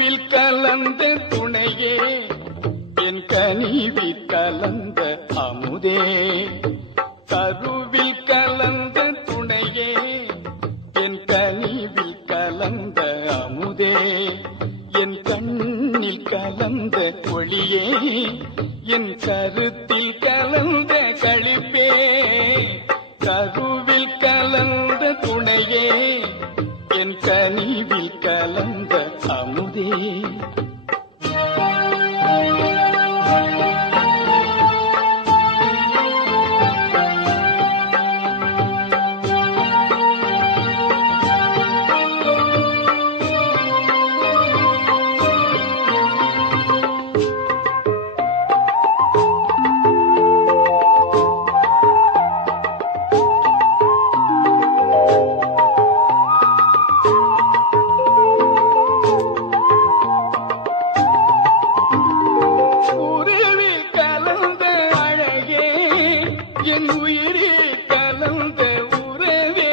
கருவில் கலந்த துணையே என் கனிவில் கலந்த அமுதே கருவில் கலந்த துணையே என் கனிவில் கலந்த அமுதே என் கண்ணில் கலந்த ஒளியே என் கருத்தில் கலந்த களிப்பே கருவில் கலந்த துணையே என் கனிவில் கலந்த அமுதே என் உயிரே கலந்த உறவே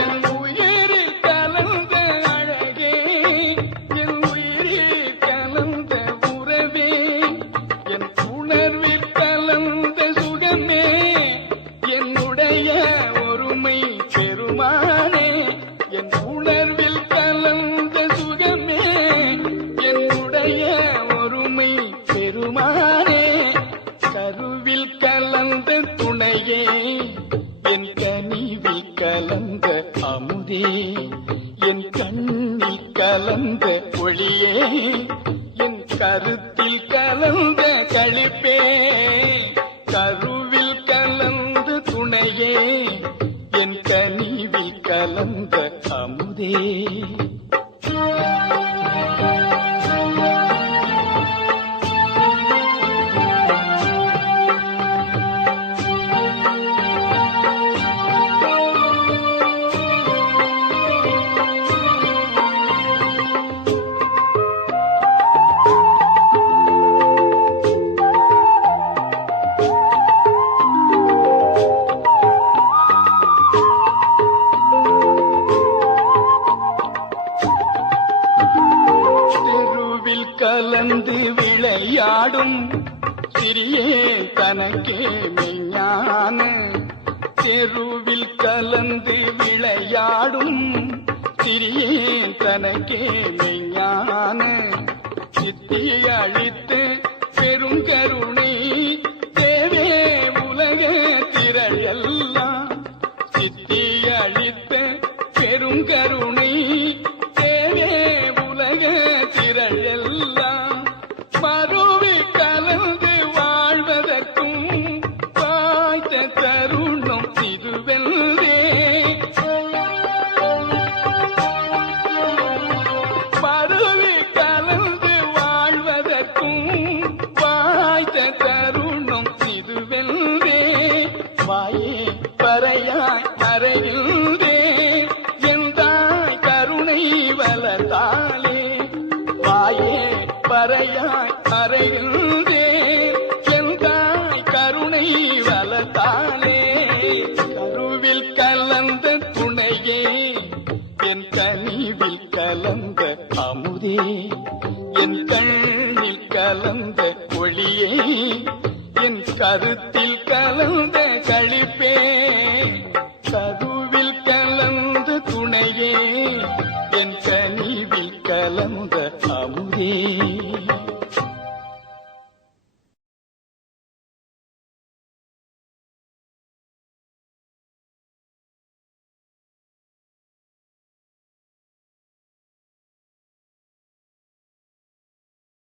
என் உயிரே கலந்த அழகே என் உயிரே கலந்த உறவே என் உணர்வில் கலந்த சுகமே என்னுடைய ஒருமை பெருமானே என் உணர்வில் கலந்த சுகமே என்னுடைய ஒருமை பெருமானே கருவில் கலந்த துணையே என் கனிவில் கலந்த அமுதே என் கண்ணில் கலந்த ஒளியே என் கருத்தில் கலந்த களிப்பே கருவில் கலந்த துணையே என் கனிவில் கலந்த அமுதே கலந்து விளையாடும் சிறியே தனக்கே மெய்ஞான தெருவில் கலந்து விளையாடும் சிறியே தனக்கே மெய்ஞான சித்தி அழித்து பெருங்கருணை தேவே உலக திரள் எல்லாம் சித்தி அழித்த பெருங்கருணை தேவே உலக திரள் எல்லாம் மறுவி கலந்து வாழ்வதற்கும் வாய்த்த தருணம் இதுவெல்லே மறுவி கலந்து வாழ்வதற்கும் வாய்த்த தருணம் இதுவெல்லே வாயே பறையாய் அறையில்தே எந்தாய் கருணை வளர்த்தாலே வாயே பறையாய் அறையில்தே எந்தாய் கருணை வளர்த்தாலே கருவில் கலந்த துணையே என் கனிவில் கலந்த அமுதே என் கண்ணில் கலந்த ஒளியே என் கருத்தில் கலந்த களிப்பே